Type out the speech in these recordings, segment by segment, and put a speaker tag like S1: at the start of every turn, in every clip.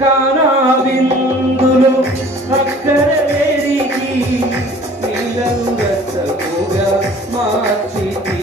S1: కానా బిందులు అక్కర వేడికి నీలను రసముగా మార్చితి.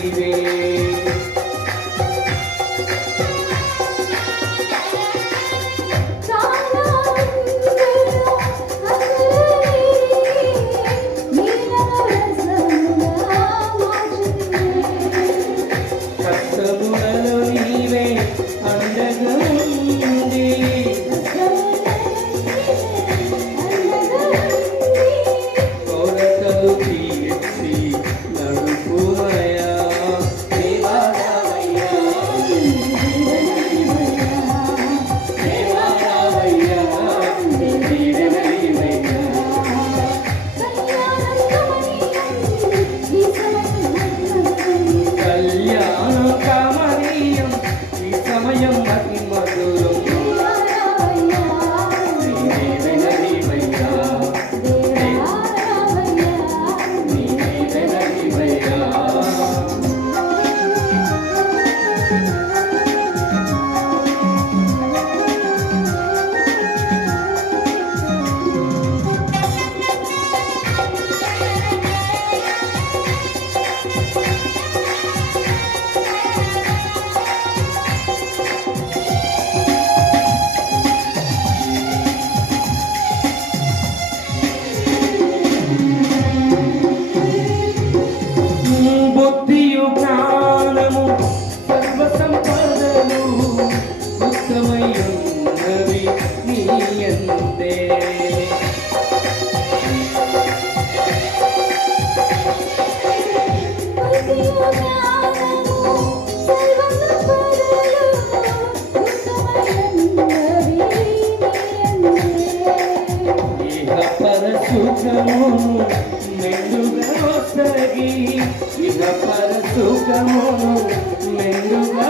S1: సుఖము మెండుగా సాగి ఇలా పర సుఖము మెండుగా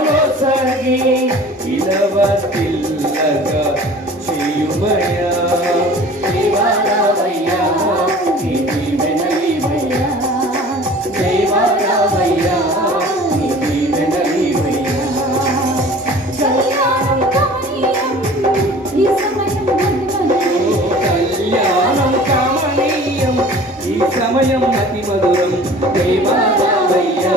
S1: హృదయం అతి మధురం. దేవాయ్యా